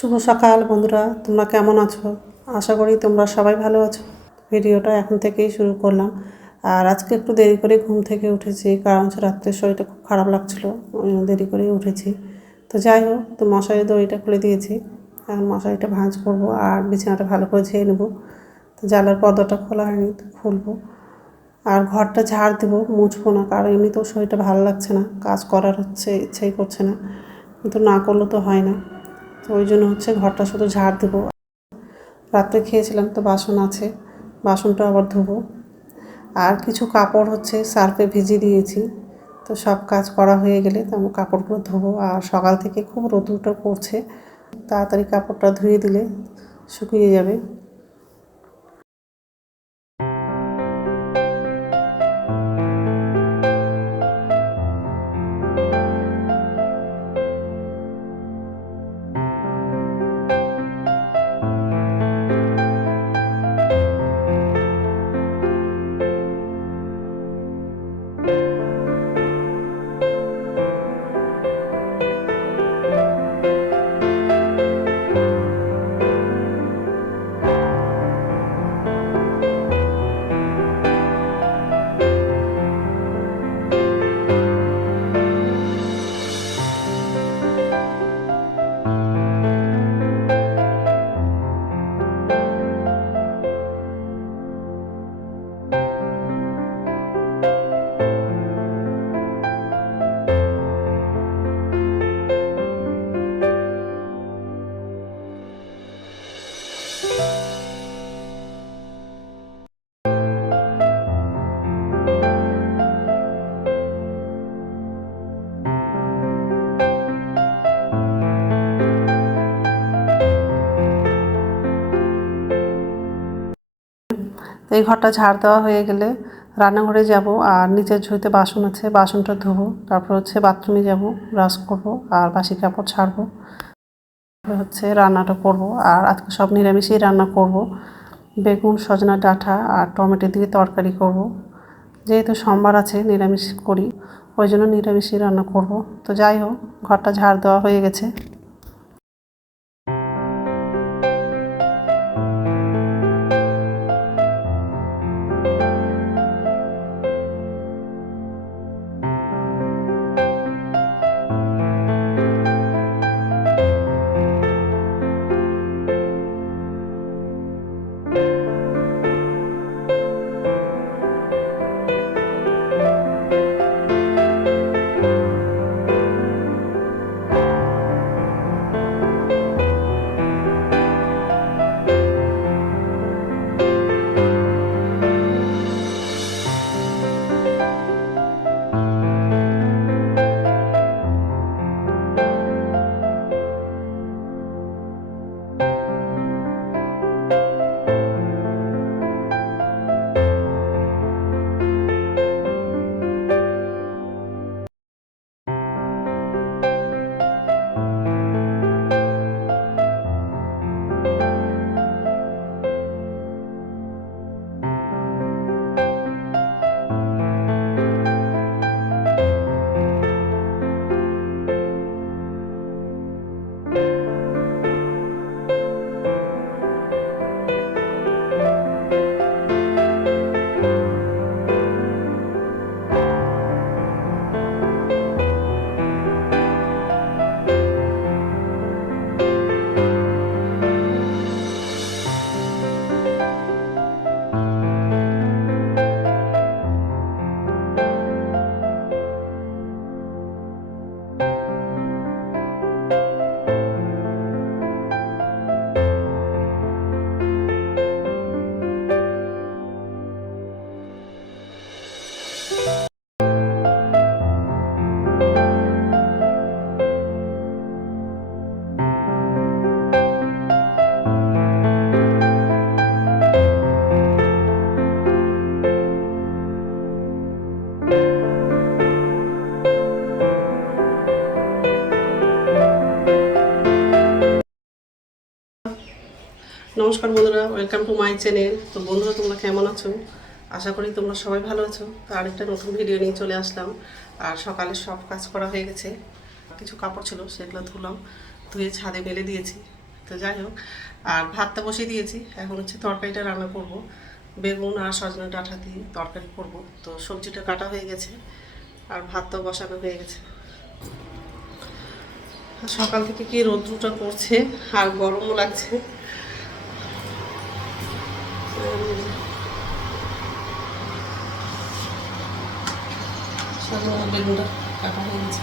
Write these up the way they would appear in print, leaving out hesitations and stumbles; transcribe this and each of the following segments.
শুভ সকাল বন্ধুরা, তোমরা কেমন আছো? আশা করি তোমরা সবাই ভালো আছো। ভিডিওটা এখন থেকেই শুরু করলাম। আর আজকে একটু দেরি করে ঘুম থেকে উঠেছি, কারণ রাত্রে শরীরটা খুব খারাপ লাগছিল, দেরি করে উঠেছি। তো যাই হোক, তো মশারি দড়িটা খুলে দিয়েছি। এখন মশারিটা ভাঁজ করব আর বিছানাটা ভালো করে ঝেড়ে নেব। তো জানলার পর্দাটা খোলা হয়নি, তো খুলবো। আর ঘরটা ঝাড় দেবো, মুছবো না, কারণ এমনিতেও শরীরটা ভালো লাগছে না, কাজ করার ইচ্ছাই করছে না, কিন্তু না করলে তো হয় না। তো ওই জন্য ঘরটা শুধু ঝাড় দেবো। রাত্রে খেয়েছিলাম, তো বাসন আছে, বাসনটা আবার ধোবো। আর কিছু কাপড় সার্ফে ভিজিয়ে দিয়েছি। তো সব কাজ করা হয়ে গেলে তো আমি কাপড়গুলো ধোবো। আর সকাল থেকে খুব রোদ্রুটা পড়ছে, তাড়াতাড়ি কাপড়টা ধুয়ে দিলে শুকিয়ে যাবে। এই ঘরটা ঝাড় দেওয়া হয়ে গেলে রান্নাঘরে যাব, আর নিচের ঝুড়িতে বাসন আছে, বাসনটা ধোবো। তারপর বাথরুমে যাব, ব্রাশ করব আর বাসি কাপড় ছাড়বো। রান্নাটা করব। আর আজকে সব নিরামিষই রান্না করব। বেগুন, সজনা ডাঁটা আর টমেটো দিয়ে তরকারি করব। যেহেতু সোমবার আছে, নিরামিষ করি, ওই জন্য নিরামিষই রান্না করব। তো যাই হোক, ঘরটা ঝাড় দেওয়া হয়ে গেছে। নমস্কার বন্ধুরা, ওয়েলকাম টু মাই চ্যানেল। তো বন্ধুরা, তোমরা কেমন আছো? আশা করি তোমরা সবাই ভালো আছো। তো আরেকটা নতুন ভিডিও নিয়ে চলে আসলাম। আর সকালে সব কাজ করা হয়ে গেছে, কিছু কাপড় ছিল সেগুলো ধুলাম, ধুয়ে ছাদে মেলে দিয়েছি। তো যাই হোক, আর ভাতটা বসিয়ে দিয়েছি। এখন হচ্ছে তরকারিটা রান্না করব, বেগুন আর সজনে ডাঁটা দিয়ে তরকারি করব। তো সবজিটা কাটা হয়ে গেছে আর ভাতটাও বসানো হয়ে গেছে। সকাল থেকে কি রৌদ্রটা করছে আর গরমও লাগছে। বেগুনটা কাটা হয়ে গেছে,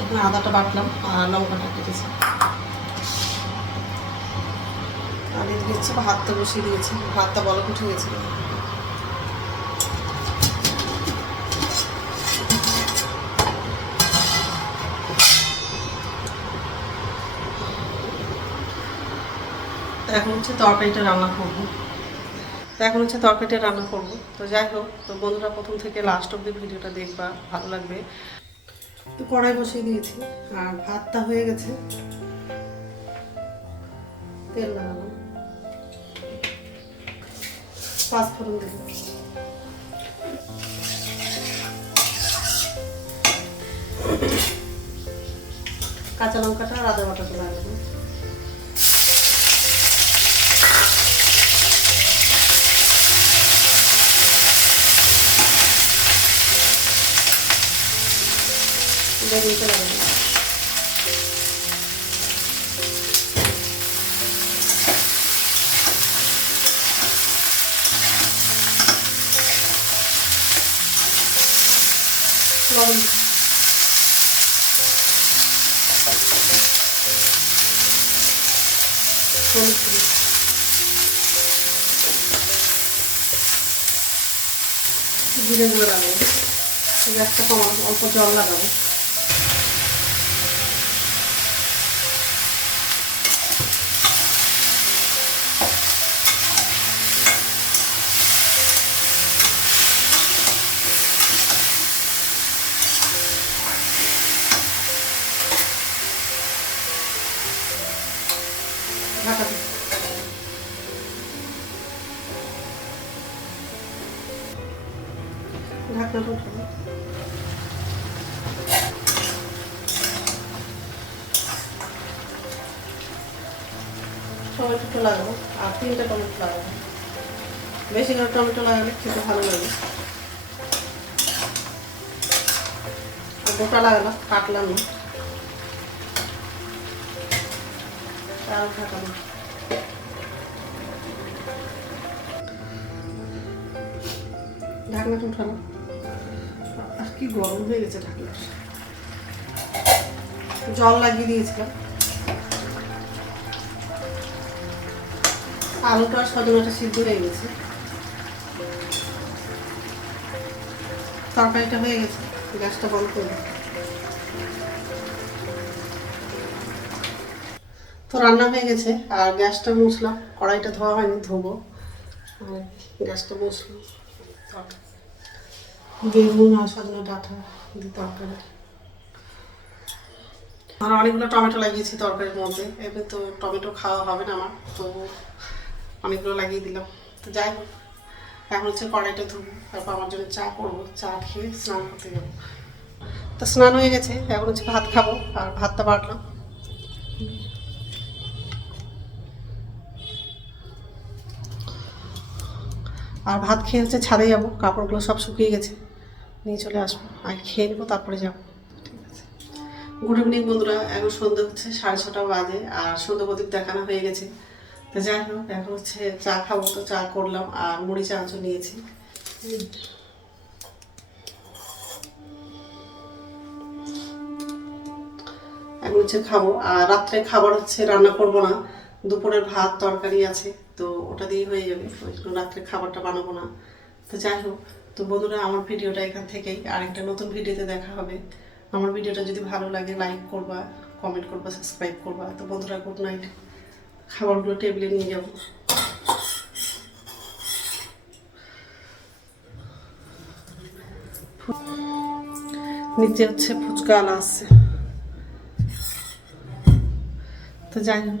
এখানে আদাটা বাটলাম আর লঙ্কাটা কেটেছি। আর এদিকে হচ্ছে ভাতটা বসিয়ে দিয়েছি, ভাতটা বলক উঠে গেছে। এখন হচ্ছে তরকারিটা রান্না করবো। তো যাই হোক, তো বন্ধুরা প্রথম থেকে লাস্ট অব্দি ভিডিওটা দেখবা, ভালো লাগবে। তো কড়াই বসিয়ে দিয়েছি আর ভাতটা হয়ে গেছে। তেল লাগাবো, পাঁচফোড়ন দেব, কাঁচা লঙ্কাটা আর আদা বাটাটা লাগাবো। বেগুনটা লাগাবো, লবণ, জিরে গুঁড়ো লাগাবো। গ্যাসটা কমাবো, অল্প জল লাগাবো। ঢাকা দিই, ঢাকনাটা উঠাবো। টমেটো লাগাবো আর 3টা টমেটো লাগাবো। বেশি করে টমেটো লাগালে খেতে ভালো লাগে। আর গোটা লাগালাম, কাটলাম না। আর ঢাকাবো, ঢাকনাটা উঠানো। আর কি গরম হয়ে গেছে ঢাকনা। জল লাগিয়ে দিয়েছিলাম। আলুটা আর সজনাটা সিদ্ধ হয়ে গেছে, তরকারিটা হয়ে গেছে। গ্যাসটা বন্ধ করে দিই। তো রান্না হয়ে গেছে আর গ্যাসটা মুছলাম, কড়াইটা ধোয়া হয়নি, ধোবো। আর গ্যাসটা মুছলাম। বেগুন আর সজনে ডাঁটা দিয়ে তরকারি। আর অনেকগুলো টমেটো লাগিয়েছি তরকারির মধ্যে। এবার তো টমেটো খাওয়া হবে না আমার, তো অনেকগুলো লাগিয়ে দিলাম। তো যাই হোক, এখন হচ্ছে কড়াইটা ধুবো, তারপর আমার জন্য চা করবো। চা খেয়ে স্নান করতে যাবো। তো স্নান হয়ে গেছে, এখন হচ্ছে ভাত খাবো আর ভাতটা বাটলাম। আর ভাত খেয়ে হচ্ছে ছাদে যাবো, কাপড়গুলো সব শুকিয়ে গেছে, নিয়ে চলে আসবো। আগে খেয়ে নেবো, তারপরে যাবো। ঠিক আছে। গুড ইভিনিং বন্ধুরা, এখন সন্ধ্যে হচ্ছে 6:30 বাজে আর সন্ধ্যা প্রদীপ দেখানো হয়ে গেছে। তো যাই হোক, এখন হচ্ছে চা খাবো। তো চা করলাম আর মুড়ি চানাচুর নিয়েছি। এখন হচ্ছে খাবো। আর রাত্রে খাবার হচ্ছে রান্না করবো না, দুপুরের ভাত তরকারি আছে, তো ওটা দিয়ে হয়ে যাবে। ওই জন্য রাত্রে খাবারটা বানাবো না। তো যাই হোক, তো বন্ধুরা আমার ভিডিওটা এখান থেকেই, আরেকটা নতুন ভিডিওতে দেখা হবে। আমার ভিডিওটা যদি ভালো লাগে লাইক করবা, কমেন্ট করবা, সাবস্ক্রাইব করবা। তো বন্ধুরা গুড নাইট। খাবারগুলো টেবিলে নিয়ে যাবো। নিচে হচ্ছে ফুচকা আলা আসছে। তো যাই হোক।